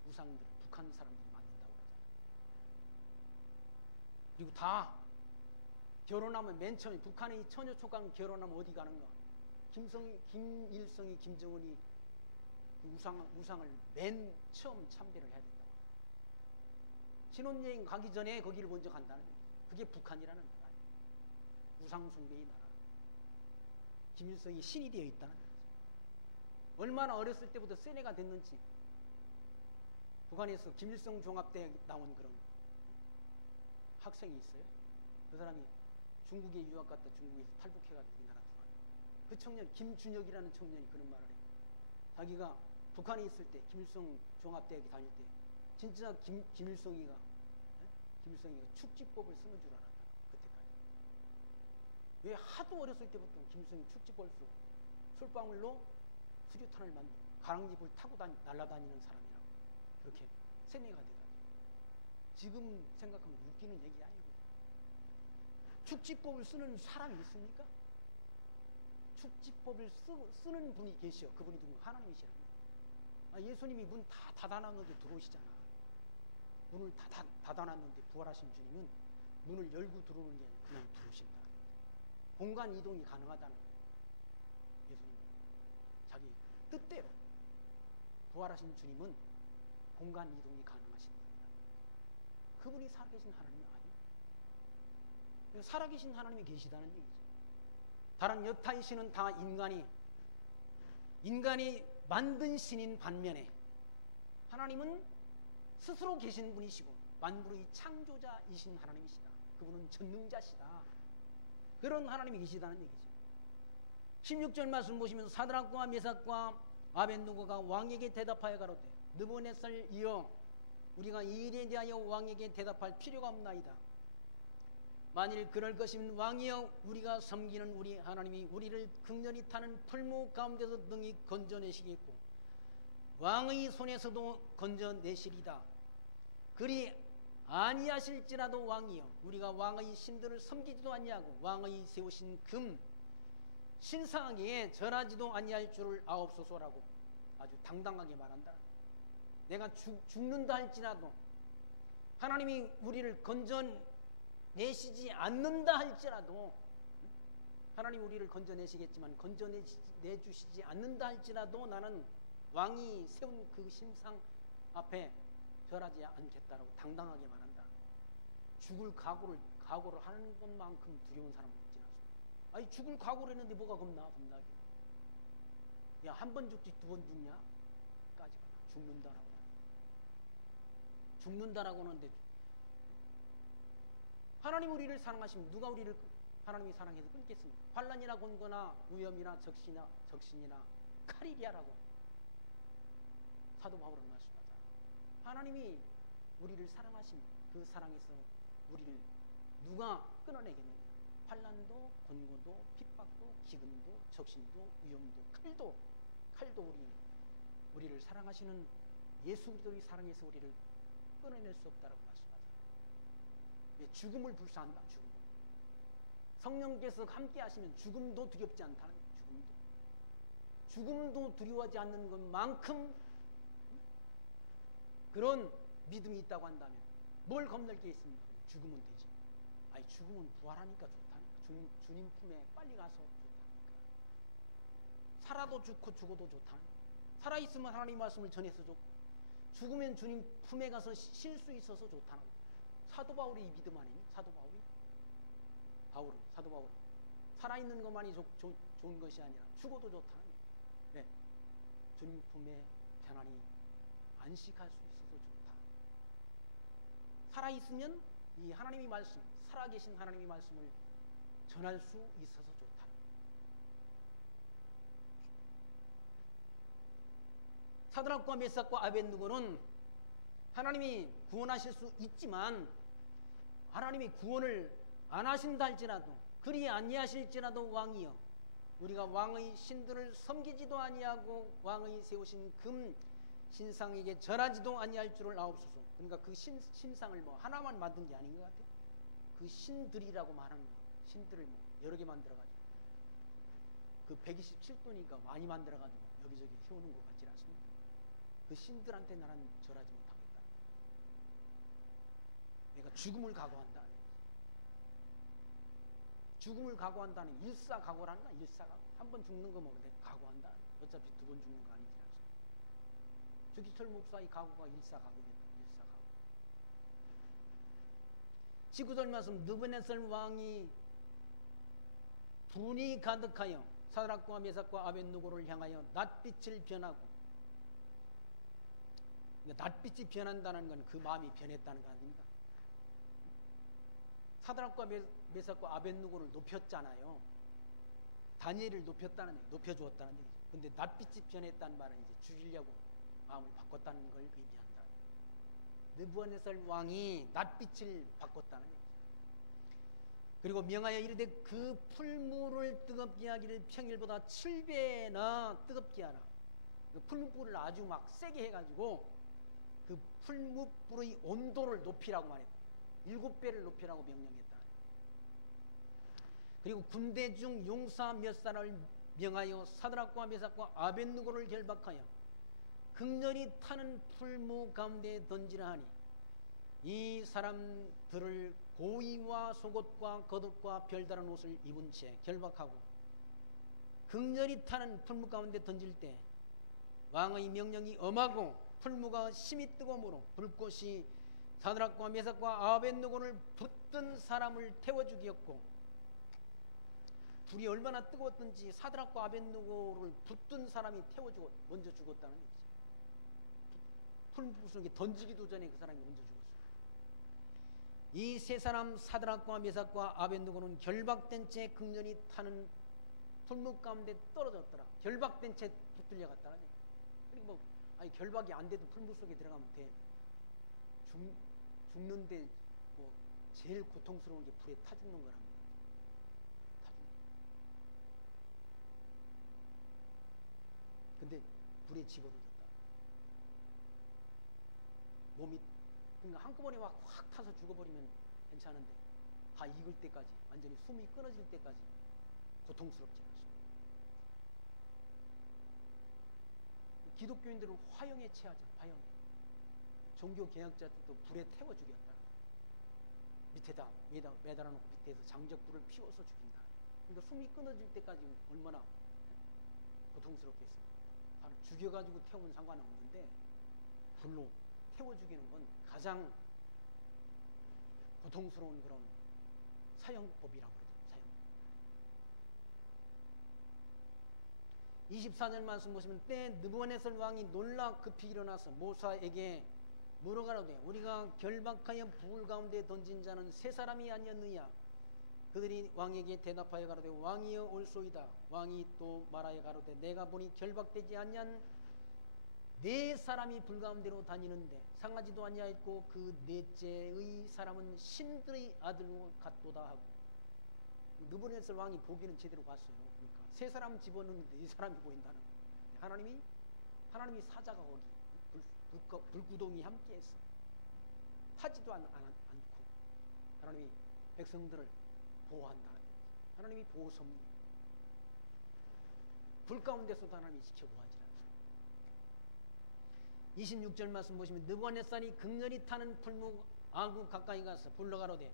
우상들을 북한 사람들이 만든다고 그러잖아요. 그리고 다 결혼하면 맨 처음에 북한의 처녀초강 결혼하면 어디 가는가? 김일성이 김정은이 그 우상을 맨 처음 참배를 해야 된다고. 신혼여행 가기 전에 거기를 먼저 간다는 거예요. 그게 북한이라는 나라예요. 우상숭배의 나라. 김일성이 신이 되어 있다는 거죠. 얼마나 어렸을 때부터 세뇌가 됐는지. 북한에서 김일성 종합대에 나온 그런 학생이 있어요. 그 사람이 중국에 유학 갔다 중국에서 탈북해가지고 우리나라 들어와요. 그 청년 김준혁이라는 청년이 그런 말을 해요. 자기가 북한에 있을 때 김일성 종합대학에 다닐 때 진짜 김일성이가 축지법을 쓰는 줄 알았다. 그때까지. 왜 하도 어렸을 때부터 김일성이 축지법을 쓰고 솔방울로 수류탄을 만들고 가랑집을 타고 날아다니는 사람이라고 그렇게 세뇌가 돼가지고 지금 생각하면 웃기는 얘기 아니고 축지법을 쓰는 사람이 있습니까? 축지법을 쓰는 분이 계시오. 그분이 누군가? 하나님이시라는 거예요. 예수님이 문 다 닫아놨는데 들어오시잖아. 문을 다 닫아놨는데 부활하신 주님은 문을 열고 들어오는 게 아니라 그냥 들어오신다. 공간 이동이 가능하다는 거예요. 예수님 자기 뜻대로 부활하신 주님은 공간 이동이 가능하신 분이다. 그분이 살아계신 하나님이 아니에요. 살아계신 하나님이 계시다는 얘기죠. 다른 여타의 신은 다 인간이 만든 신인 반면에 하나님은 스스로 계신 분이시고 만물의 창조자이신 하나님이시다. 그분은 전능자시다. 그런 하나님이 계시다는 얘기죠. 16절 말씀 보시면 사드락과 메삭과 아벳느고가 왕에게 대답하여 가로되 느부갓네살이여 우리가 이 일에 대하여 왕에게 대답할 필요가 없나이다. 만일 그럴 것이면 왕이여 우리가 섬기는 우리 하나님이 우리를 극렬히 타는 풀무 가운데서 능히 건져내시겠고 왕의 손에서도 건져내시리다. 그리 아니하실지라도 왕이여 우리가 왕의 신들을 섬기지도 아니하고 왕의 세우신 금 신상에 절하지도 아니할 줄을 아옵소서라고 아주 당당하게 말한다. 내가 죽는다 할지라도 하나님이 우리를 건져내시지 않는다 할지라도 하나님 우리를 건져내시겠지만 건져내주시지 않는다 할지라도 나는 왕이 세운 그 신상 앞에 절하지 않겠다라고 당당하게 말한다. 죽을 각오를 하는 것만큼 두려운 사람은 없지 않습니다. 아니 죽을 각오를 했는데 뭐가 겁나게. 야, 한 번 죽지 두 번 죽냐? 까지가 죽는다라고 하는데 하나님 우리를 사랑하시면 누가 우리를 하나님이 사랑해서 끊겠습니까? 환난이나 곤고나 위험이나 적신이나 칼이랴라고 사도 바울은 말씀하잖아. 하나님이 우리를 사랑하신 그 사랑에서 우리를 누가 끊어내겠느냐? 환난도, 권고도, 핍박도, 기근도, 적신도, 위험도, 칼도 우리를 사랑하시는 예수 그리스도의 사랑에서 우리를 끊어낼 수 없다라고 말씀하세요. 죽음을 불사한다. 성령께서 함께 하시면 죽음도 두렵지 않다는 거예요. 죽음도 두려워하지 않는 것만큼 그런 믿음이 있다고 한다면 뭘 겁낼 게 있습니까? 죽으면 되지. 아니, 죽으면 부활하니까 좋다니까. 주님 품에 빨리 가서 좋다니까. 살아도 좋고 죽어도 좋다니까. 살아있으면 하나님 말씀을 전해서 좋고, 죽으면 주님 품에 가서 쉴 수 있어서 좋다는 거예요. 사도 바울이 이 믿음 아니니? 사도 바울은 살아있는 것만이 좋은 것이 아니라 죽어도 좋다는 거예요. 네. 주님 품에 편안히 안식할 수 있어서 좋다. 살아있으면 이 하나님의 말씀, 살아계신 하나님의 말씀을 전할 수 있어서 좋다. 사드락과 메삭과 아벳느고는 하나님이 구원하실 수 있지만 하나님이 구원을 안 하신다 할지라도, 그리 아니하실지라도 왕이여, 우리가 왕의 신들을 섬기지도 아니하고 왕의 세우신 금 신상에게 절하지도 아니할 줄을 아옵소서. 그러니까 그 신상을 뭐 하나만 만든 게 아닌 것 같아요. 그 신들이라고 말하는 거, 신들을 뭐 여러 개 만들어가지고, 그 127도니까 많이 만들어가지고 여기저기 세우는 것 같지 않습니까? 그 신들한테 나는 절하지 못하겠다. 내가 죽음을 각오한다. 죽음을 각오한다는 일사각오라는 거야. 일사각오. 한 번 죽는 거 뭐 각오한다. 어차피 두 번 죽는 거 아니지 않습니까? 주기철 목사의 각오가 일사각오겠다. 일사각오. 19절 말씀, 느부갓네살 왕이 분이 가득하여 사드락과 메삭과 아벳느고를 향하여 낯빛을 변하고, 낯빛이 변한다는 건 그 마음이 변했다는 거 아닙니까? 사드락과 메삭과 아벳느고를 높였잖아요. 다니엘을 높여주었다는 얘기죠. 근데 낯빛이 변했다는 말은 이제 죽이려고 마음을 바꿨다는 걸 의미한다. 느부갓네살 왕이 낯빛을 바꿨다는 얘기죠. 그리고 명하여 이르되 그 풀무를 뜨겁게 하기를 평일보다 7배나 뜨겁게 하라. 그 풀무불을 아주 막 세게 해가지고 그 풀무불의 온도를 높이라고 말했다. 7배를 높이라고 명령했다. 그리고 군대 중 용사 몇 사람을 명하여 사드락과 메삭과 아벳느고를 결박하여 극렬히 타는 풀무 가운데 던지라 하니, 이 사람들을 고위와 속옷과 겉옷과 별다른 옷을 입은 채 결박하고 극렬히 타는 풀무 가운데 던질 때 왕의 명령이 엄하고 풀무가 심히 뜨거우므로 불꽃이 사드락과 메삭과 아벳느고를 붙든 사람을 태워 죽였고, 불이 얼마나 뜨거웠던지 사드락과 아벳느고를 붙든 사람이 먼저 죽었다는 얘기죠. 풀무 속에 던지기도 전에 그 사람이 먼저 죽었어요. 이 세 사람 사드락과 메삭과 아벳느고는 결박된 채 극렬히 타는 풀무 가운데 떨어졌더라. 결박된 채 붙들려 갔다는 얘기죠. 그리고 결박이 안 돼도 풀무 속에 들어가면 돼. 죽는데 뭐 제일 고통스러운 게 불에 타 죽는 거랍니다. 근데 불에 집어넣었다. 몸이 그러니까 한꺼번에 확 타서 죽어버리면 괜찮은데 다 익을 때까지, 완전히 숨이 끊어질 때까지 고통스럽지 않습니다. 기독교인들을 화형에 처하죠. 화형에. 종교 개혁자들도 불에 태워 죽였다. 밑에다 매달아 놓고 밑에서 장적불을 피워서 죽인다. 그러니까 숨이 끊어질 때까지 얼마나 고통스럽겠습니까? 바로 죽여가지고 태우면 상관없는데 불로 태워 죽이는 건 가장 고통스러운 그런 사형법이라고 그러죠. 사형법. 24절 말씀 보시면, 때 느부갓네살 왕이 놀라 급히 일어나서 모사에게 물어가로되 우리가 결박하여 불 가운데 던진 자는 세 사람이 아니었느냐? 그들이 왕에게 대답하여 가로되 왕이여 올소이다. 왕이 또 말하여 가로되 내가 보니 결박되지 아니한 네 사람이 불 가운데로 다니는데 상하지도 아니하였고 그 넷째의 사람은 신들의 아들로 같도다 하고, 느부갓네살 왕이 보기는 제대로 봤어요. 그러니까 세 사람 집어넣는데 네 사람이 보인다는 거예요. 하나님이 사자가 거기 불구덩이 함께했어. 타지도 않고 하나님이 백성들을 보호한다는 거예요. 하나님이 보호섭니다. 불 가운데서도 하나님이 지켜보아지 않습니다. 26절 말씀 보시면 느부갓네살이 극렬히 타는 풀무 안구 가까이 가서 불러가로되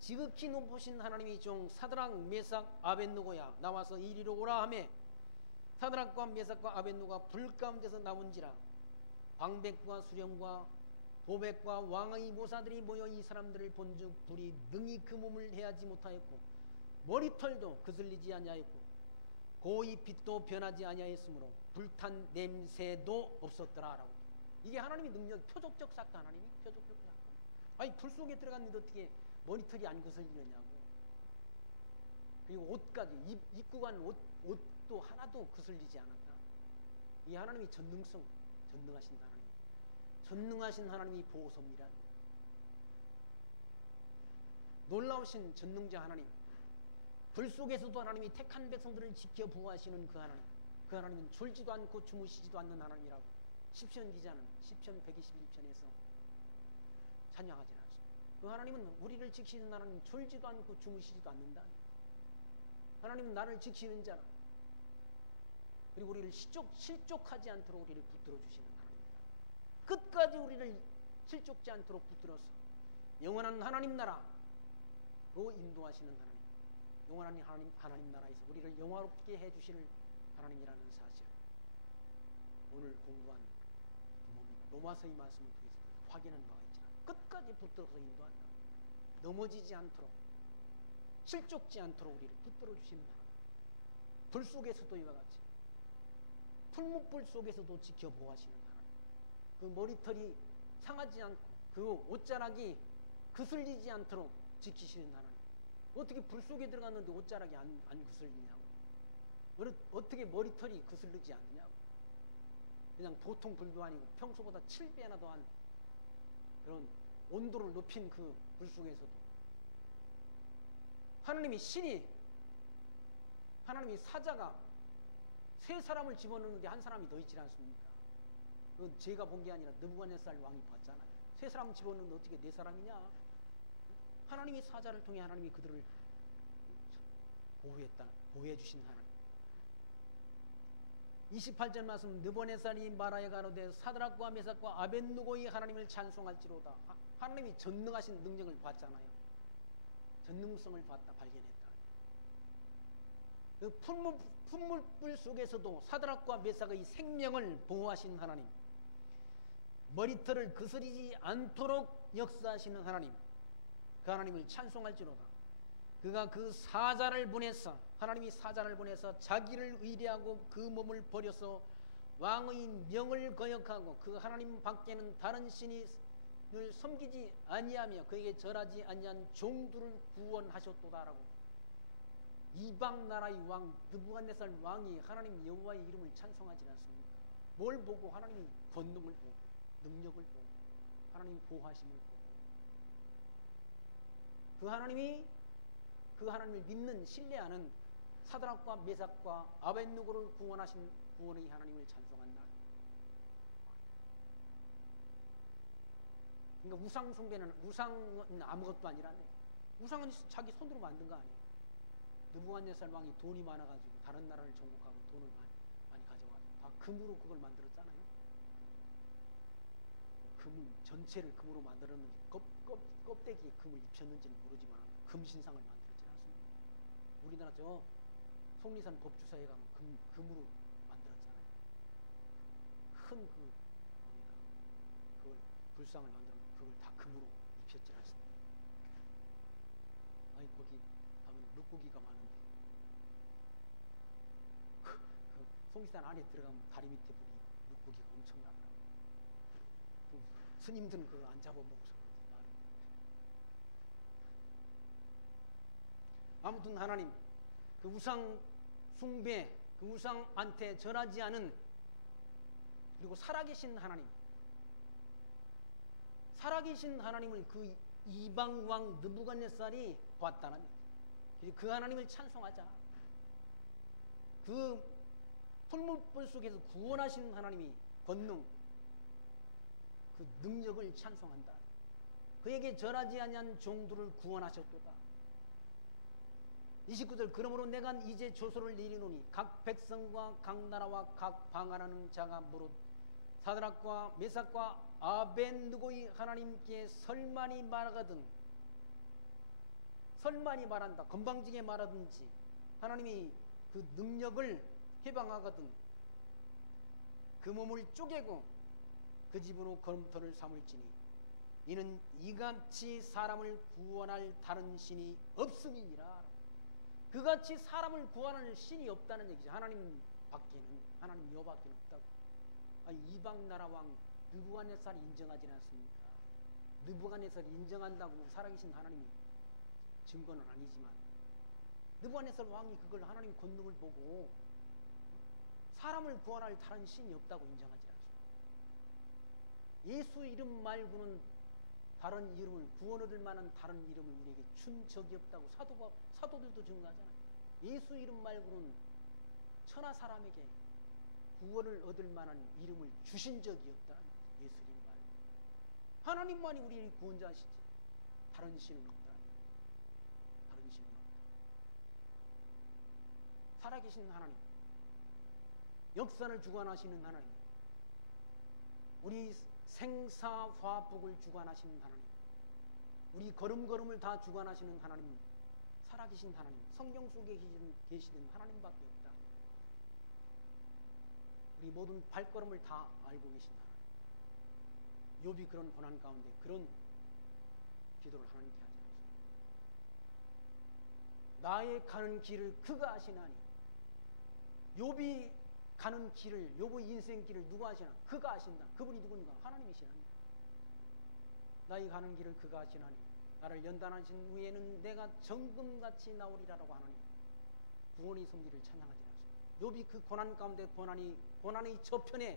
지극히 높으신 하나님의 종 사드락 메삭 아벳느고야 나와서 이리로 오라 하매 사드락과 메삭과 아벳느고가 불 가운데서 나온지라 방백과 수령과 도백과 왕의 모사들이 모여 이 사람들을 본즉 불이 능히 그 몸을 해하지 못하였고 머리털도 그슬리지 아니하였고 고의 빛도 변하지 아니하였으므로 불탄 냄새도 없었더라라고. 이게 하나님의 능력, 표적적 사건. 하나님이 표적적 사건. 아니 불 속에 들어갔는데 어떻게 머리털이 안 그슬리느냐고. 그리고 옷까지 입고 간 옷도 하나도 그슬리지 않았다. 이 하나님이 전능하신 하나님, 전능하신 하나님이 보호섭니다. 놀라우신 전능자 하나님, 불 속에서도 하나님이 택한 백성들을 지켜 보호하시는 그 하나님, 그 하나님은 졸지도 않고 주무시지도 않는 하나님이라고 시편 기자는 시편 121편에서 찬양하지 않습니다. 그 하나님은 우리를 지키는 하나님, 졸지도 않고 주무시지도 않는다. 하나님은 나를 지키는 자라. 그리고 우리를 실족하지 않도록 우리를 붙들어 주시는 하나님입니다. 끝까지 우리를 실족지 않도록 붙들어서 영원한 하나님 나라로 인도하시는 하나님, 영원한 하나님 나라에서 우리를 영화롭게 해주시는 하나님이라는 사실, 오늘 공부한 로마서의 말씀을 통해서 확인한 바가 있지만 끝까지 붙들어서 인도한다. 넘어지지 않도록, 실족지 않도록 우리를 붙들어 주시는 하나님. 불 속에서도 이와 같이 풀무불 속에서도 지켜보호하시는 하나님. 그 머리털이 상하지 않고 그 옷자락이 그슬리지 않도록 지키시는 하나님. 어떻게 불 속에 들어갔는데 옷자락이 안 그슬리냐고. 어떻게 머리털이 그슬리지 않느냐고. 그냥 보통 불도 아니고 평소보다 7배나 더한 그런 온도를 높인 그 불 속에서도 하나님이 사자가 세 사람을 집어넣는데 한 사람이 더 있지 않습니까? 그건 제가 본 게 아니라 느부갓네살 왕이 봤잖아요. 세 사람 집어넣는데 어떻게 네 사람이냐? 하나님이 사자를 통해 하나님이 그들을 보호해 주신 하나님. 28절 말씀, 느부갓네살이 말하여 가로되 사드락과 메삭과 아벳느고의 하나님을 찬송할지로다. 하나님이 전능하신 능력을 봤잖아요. 전능성을 봤다, 발견했다. 그 풀물불 속에서도 사드락과 메삭의 생명을 보호하신 하나님, 머리털을 그스리지 않도록 역사하시는 하나님, 그 하나님을 찬송할지로다. 그가 그 사자를 보내서, 하나님이 사자를 보내서 자기를 의뢰하고 그 몸을 버려서 왕의 명을 거역하고 그 하나님 밖에는 다른 신을 섬기지 아니하며 그에게 절하지 아니한 종들을 구원하셨도다라고. 이방 나라의 왕 느부갓네살 왕이 하나님 여호와의 이름을 찬송하지 않습니까? 뭘 보고? 하나님의 권능을 보고, 능력을 보고, 하나님의 보호하심을 보고, 그 하나님을 믿는, 신뢰하는 사드락과 메삭과 아벳느고를 구원하신 구원의 하나님을 찬송한다. 그러니까 우상은 아무것도 아니라네. 우상은 자기 손으로 만든 거 아니에요. 느부갓네살 왕이 돈이 많아가지고 다른 나라를 정복하고 돈을 많이 가져와서 다 금으로 그걸 만들었잖아요. 금 전체를 금으로 만들었는지 껍데기에 금을 입혔는지는 모르지만 금신상을 만들었지 않습니까? 우리나라 저 속리산 법주사에 가면 금으로 만들었잖아요. 큰 그걸 불상을 만들면 그걸 다 금으로 입혔지 않습니까? 아니 거기 가면 물고기가 많은데 그 속리산 안에 들어가면 다리 밑에 물고기가 엄청나더라고요. 스님들은 그걸 안 잡아먹어서 아무튼 하나님, 그 우상 숭배, 그 우상한테 절하지 않은, 그리고 살아계신 하나님을 그 이방 왕 느부갓네살이 봤다는, 그 하나님을 찬송하자. 그 풀물불 속에서 구원하시는 하나님이 권능, 그 능력을 찬송한다. 그에게 절하지 아니한 종들을 구원하셨도다. 29절 그러므로 내가 이제 조소를 내리노니 각 백성과 각 나라와 각 방언하는 자가 무릇 사드락과 메삭과 아벤느고의 하나님께 설만이 말하거든, 설만이 말한다. 건방지게 말하든지 하나님이 그 능력을 해방하거든 그 몸을 쪼개고 그 집으로 걸음터를 삼을지니 이는 이같이 사람을 구원할 다른 신이 없음이니라. 그같이 사람을 구원할 신이 없다는 얘기죠. 하나님 밖에는, 하나님 여호와밖에 없다고. 아니, 이방 나라 왕 느부갓네살이 인정하지 않았습니까? 느부갓네살이 인정한다고 살아계신 하나님이 증거는 아니지만 느부갓네살 왕이 그걸 하나님 권능을 보고 사람을 구원할 다른 신이 없다고 인정하지 않습니다. 예수 이름 말고는 다른 이름을, 구원 얻을 만한 다른 이름을 우리에게 준 적이 없다고 사도들도 증거하잖아요. 예수 이름 말고는 천하 사람에게 구원을 얻을 만한 이름을 주신 적이 없다. 예수 이름 말고. 하나님만이 우리의 구원자시지 다른 신은 없다. 다른 신은 없다. 살아계신 하나님, 역사를 주관하시는 하나님, 우리 생사화복을 주관하시는 하나님, 우리 걸음걸음을 다 주관하시는 하나님, 살아계신 하나님, 성경 속에 계시는 하나님밖에 없다. 우리 모든 발걸음을 다 알고 계신 하나님. 욥이 그런 고난 가운데 그런 기도를 하나님께 하지 않습니다. 나의 가는 길을 그가 아시나니. 욥이 가는 길을, 욥의 인생 길을 누가 아시나? 그가 아신다. 그분이 누군가? 하나님이시나니. 나의 가는 길을 그가 아시나니 나를 연단하신 후에는 내가 정금같이 나오리라라고 하나님 구원의 섭리를 찬양하지 않습니다. 욥이 그 고난 가운데 고난의 저편에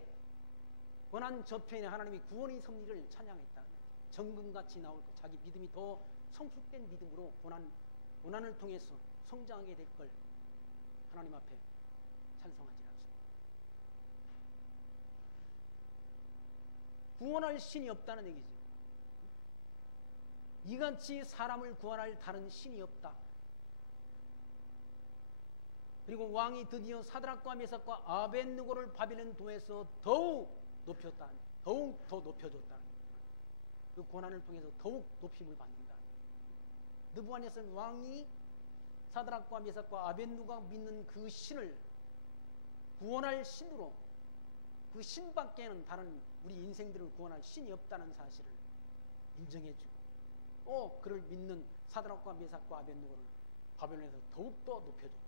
하나님이 구원의 섭리를 찬양했다. 정금같이 나올 것, 자기 믿음이 더 성숙된 믿음으로 고난을 통해서 성장하게 될 걸 하나님 앞에 찬송하지 않습니다. 구원할 신이 없다는 얘기죠. 이같이 사람을 구원할 다른 신이 없다. 그리고 왕이 드디어 사드락과 메삭과 아벤느고를 바벨론 도에서 더욱 높였다. 더욱 더 높여줬다. 그 고난을 통해서 더욱 높임을 받는다. 느부갓네살 왕이 사드락과 메삭과 아벤느고가 믿는 그 신을 구원할 신으로, 그 신밖에는 다른 우리 인생들을 구원할 신이 없다는 사실을 인정해주고 그를 믿는 사드락과 메삭과 아벤느고를 바벨론에서 더욱더 높여줬다.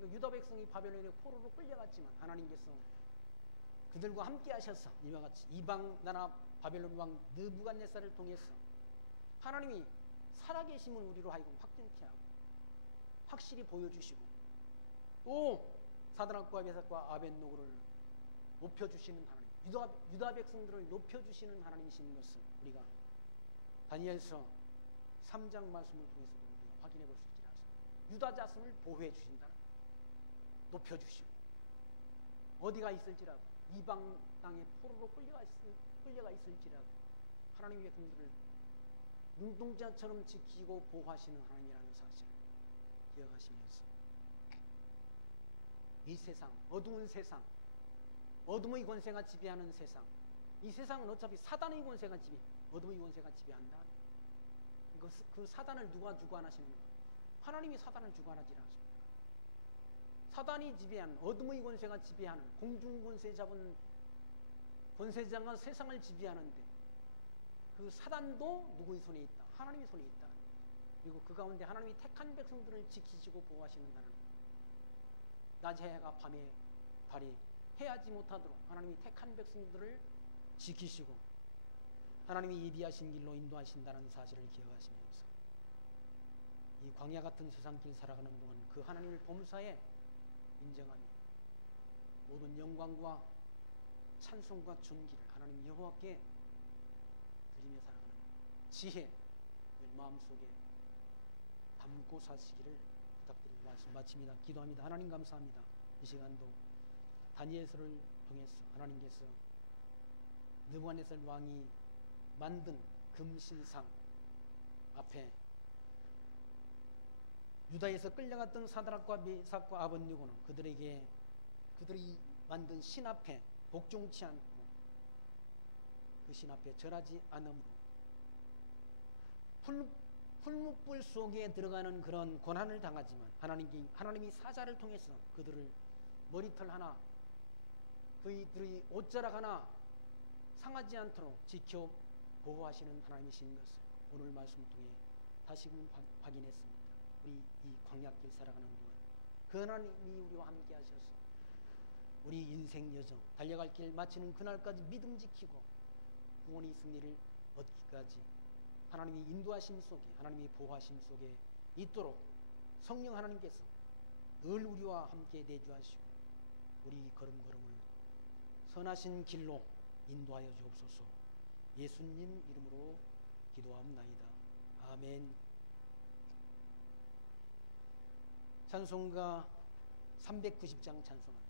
유다 백성이 바벨론에 포로로 끌려갔지만 하나님께서 그들과 함께 하셔서 이와 같이 이방 나라 바벨론 왕 느부갓네살을 통해서 하나님이 살아계심을 우리로 하여금 확증케 하고 확실히 보여주시고 또 사드락과 메삭과 아벤느고를 높여주시는 하나님, 유다 백성들을 높여주시는 하나님이신 것을 우리가 다니엘서 3장 말씀을 통해서 우리가 확인해 볼 수 있지 않습니까? 유다 자손을 보호해 주신다. 높여주시고 어디가 있을지라도 이방 땅에 포로로 끌려가 있을지라도 하나님의 백성들을 눈동자처럼 지키고 보호하시는 하나님이라는 사실을 기억하시면서 이 세상, 어두운 세상, 어둠의 권세가 지배하는 세상, 이 세상은 어차피 사단의 권세가 어둠의 권세가 지배한다. 그 사단을 누가 주관하시는가? 하나님이 사단을 주관하지 않습니다. 사단이 지배하는, 어둠의 권세가 지배하는, 공중 권세 잡은 권세자가 세상을 지배하는데 그 사단도 누구의 손에 있다? 하나님의 손에 있다. 그리고 그 가운데 하나님이 택한 백성들을 지키시고 보호하시는 하나님. 낮에 해가 밤에 달이 해하지 못하도록 하나님이 택한 백성들을 지키시고 하나님이 예비하신 길로 인도하신다는 사실을 기억하시면서 이 광야 같은 세상길 살아가는 동안 그 하나님을 범사에 인정하며 모든 영광과 찬송과 존귀를 하나님 여호와께 드리며 살아가는 지혜 마음속에 담고 사시기를 부탁드리고 말씀 마칩니다. 기도합니다. 하나님 감사합니다. 이 시간도 다니엘서를 통해서 하나님께서 느부갓네살 왕이 만든 금신상 앞에 유다에서 끌려갔던 사드락과 메삭과 아벳느고는 그들이 만든 신 앞에 복종치 않고 그 신 앞에 절하지 않음으로 풀무불 속에 들어가는 그런 고난을 당하지만 하나님이 사자를 통해서 그들을 머리털 하나 그들의 옷자락 하나 상하지 않도록 지켜 보호하시는 하나님이신 것을 오늘 말씀 통해 다시금 확인했습니다. 우리 이 광야길 살아가는 동안 그 하나님이 우리와 함께 하셔서 우리 인생 여정 달려갈 길 마치는 그날까지 믿음 지키고 구원의 승리를 얻기까지 하나님이 인도하심 속에 하나님이 보호하심 속에 있도록 성령 하나님께서 늘 우리와 함께 내주하시고 우리 걸음걸음을 선하신 길로 인도하여 주옵소서. 예수님 이름으로 기도합나이다. 아멘. 찬송가 390장 찬송합니다.